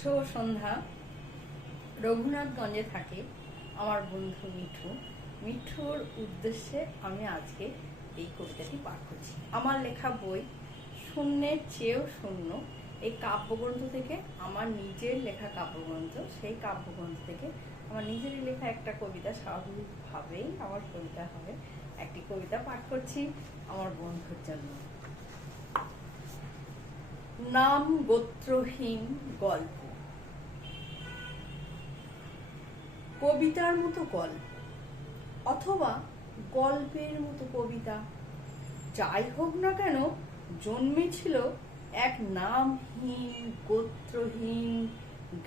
শুভ সন্ধ্যা। রঘুনাথগঞ্জে থাকে আমার বন্ধু মিঠুর উদ্দেশ্যে আমি আজকে এই কবিতাটি পাঠ করছি। আমার লেখা বই শূন্যের চেয়েও শূন্য, এই কাব্যগ্রন্থ থেকে, আমার নিজের লেখা কাব্যগ্রন্থ, সেই কাব্যগ্রন্থ থেকে আমার নিজেরই লেখা একটা কবিতা, স্বাভাবিকভাবেই আমার কবিতা হবে। একটি কবিতা পাঠ করছি আমার বন্ধুর জন্য। নাম গোত্রহীন গল্প। কবিতার মতো গল্প অথবা গল্পের মতো কবিতা, যাই হোক না কেন, জন্মেছিল এক নামহীন গোত্রহীন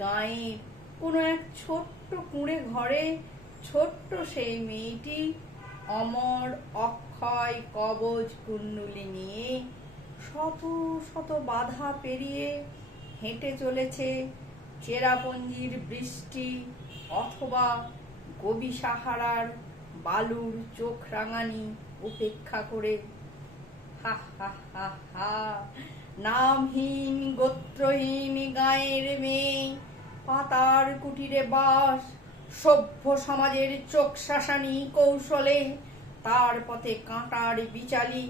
গাঁয়ের কোনো এক ছোট্ট কুঁড়ে ঘরে। ছোট্ট সেই মেয়েটি অমর অক্ষয় কবচ কুণ্ডলী নিয়ে শত শত বাধা পেরিয়ে হেঁটে চলেছে চেরাপুঞ্জির বৃষ্টি অথবা গবি সাহারার বালুর চোখ রাঙানি উপেক্ষা করে। হা হা হা হা, নামহীন গোত্রহীন গাঁয়ের মেয়ে, পাতার কুটিরে বাস, সভ্য সমাজের চোখ শাসানি কৌশলে তার পথে কাঁটার বিচালি,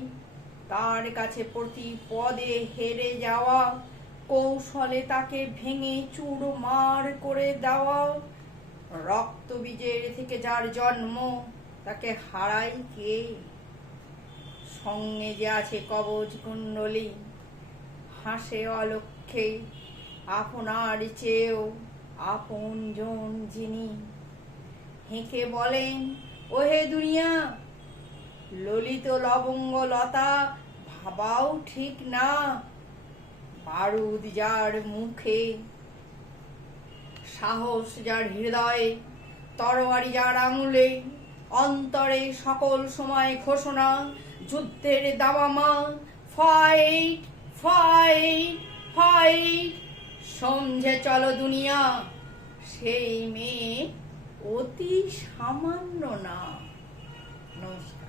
তার কাছে প্রতি পদে হেরে যাওয়া, কৌশলে তাকে ভেঙে চুরমার করে দেওয়া। রক্তবীজের থেকে যার জন্ম, তাকে হারাই কে? সঙ্গে যে আছে কবচ কুণ্ডলী, হাসে অলক্ষ্যে আপনার চেয়েও আপনজন যিনি। হেঁকে বলেন, ওহে দুনিয়া, ললিত লবঙ্গ লতা ভাবাও ঠিক না। বারুদ যার মুখে, সাহস যার হৃদয়ে, তরবারি যার আঙুলে, অন্তরে সকল সময় ঘোষণা যুদ্ধের দাবামা। ফাইট ফাইট ফাইট, সমঝে চলো দুনিয়া, সেই মেয়ে অতি সামান্য না। নমস্কার।